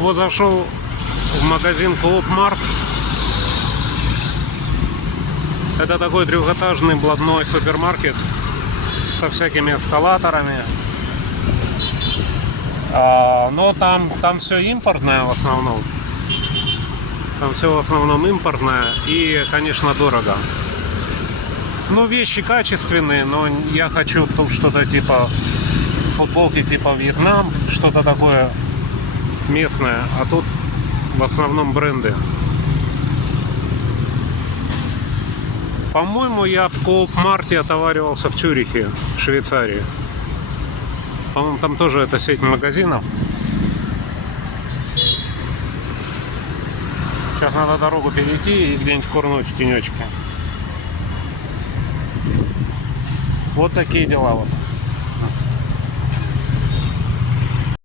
Вот зашел в магазин Клуб Март. Это такой трехэтажный блатной супермаркет со всякими эскалаторами. Но там все импортное в основном. Там все в основном импортное и, конечно, дорого. Ну, вещи качественные, но я хочу тут что-то типа футболки типа Вьетнам, что-то такое местное, а тут в основном бренды. По-моему, я в Коop-марте отоваривался в Цюрихе, Швейцарии. По-моему, там тоже это сеть магазинов. Сейчас надо дорогу перейти и где-нибудь курнуть в тенечке. Вот такие дела вот.